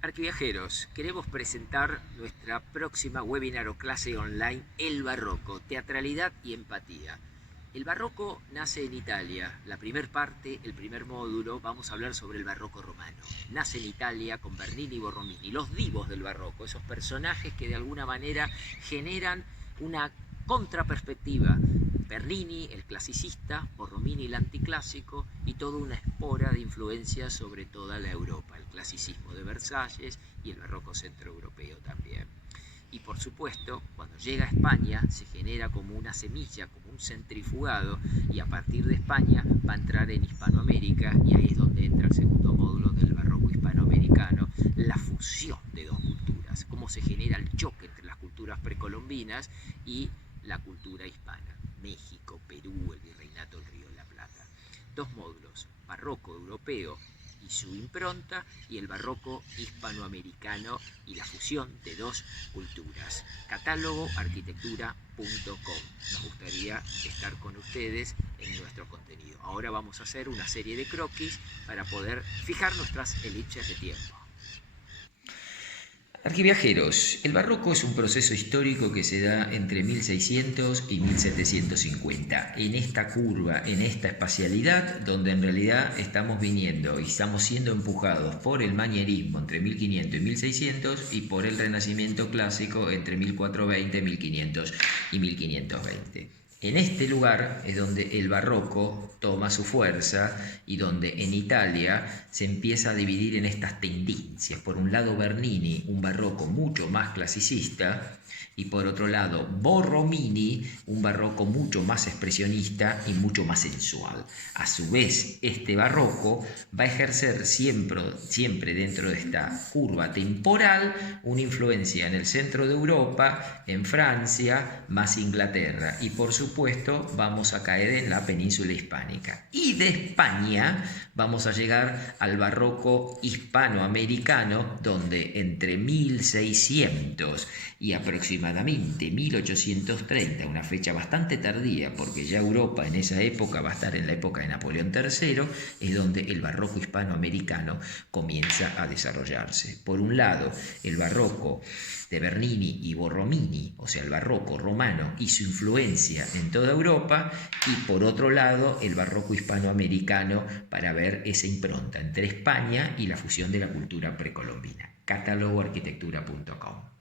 Arquiviajeros, queremos presentar nuestra próxima webinar o clase online, El Barroco, Teatralidad y Empatía. El Barroco nace en Italia. La primer parte, el primer módulo, vamos a hablar sobre el Barroco romano. Nace en Italia con Bernini y Borromini, los divos del Barroco, esos personajes que de alguna manera generan una contraperspectiva. Bernini, el clasicista, Borromini, el anticlásico, y toda una espora de influencia sobre toda la Europa, el clasicismo de Versalles y el barroco centroeuropeo también. Y por supuesto, cuando llega a España se genera como una semilla, como un centrifugado, y a partir de España va a entrar en Hispanoamérica, y ahí es donde entra el segundo módulo del barroco hispanoamericano, la fusión de dos culturas, cómo se genera el choque entre las culturas precolombinas y la cultura hispana. México, Perú, el virreinato del Río de la Plata. Dos módulos, barroco europeo y su impronta, y el barroco hispanoamericano y la fusión de dos culturas. Catálogo arquitectura.com. Nos gustaría estar con ustedes en nuestro contenido. Ahora vamos a hacer una serie de croquis para poder fijar nuestras elipses de tiempo. Arquiviajeros, el barroco es un proceso histórico que se da entre 1600 y 1750, en esta curva, en esta espacialidad, donde en realidad estamos viniendo y estamos siendo empujados por el manierismo entre 1500 y 1600 y por el renacimiento clásico entre 1420, 1500 y 1520. En este lugar es donde el barroco toma su fuerza y donde en Italia se empieza a dividir en estas tendencias. Por un lado Bernini, un barroco mucho más clasicista, y por otro lado Borromini, un barroco mucho más expresionista y mucho más sensual. A su vez, este barroco va a ejercer siempre dentro de esta curva temporal una influencia en el centro de Europa, en Francia, más Inglaterra, y por supuesto vamos a caer en la península hispánica. Y de España vamos a llegar al barroco hispanoamericano, donde entre 1600 y aproximadamente 1830, una fecha bastante tardía porque ya Europa en esa época va a estar en la época de Napoleón III, es donde el barroco hispanoamericano comienza a desarrollarse. Por un lado, el barroco de Bernini y Borromini, o sea, el barroco romano y su influencia en toda Europa, y por otro lado, el barroco hispanoamericano para ver esa impronta entre España y la fusión de la cultura precolombina. Catálogo arquitectura.com.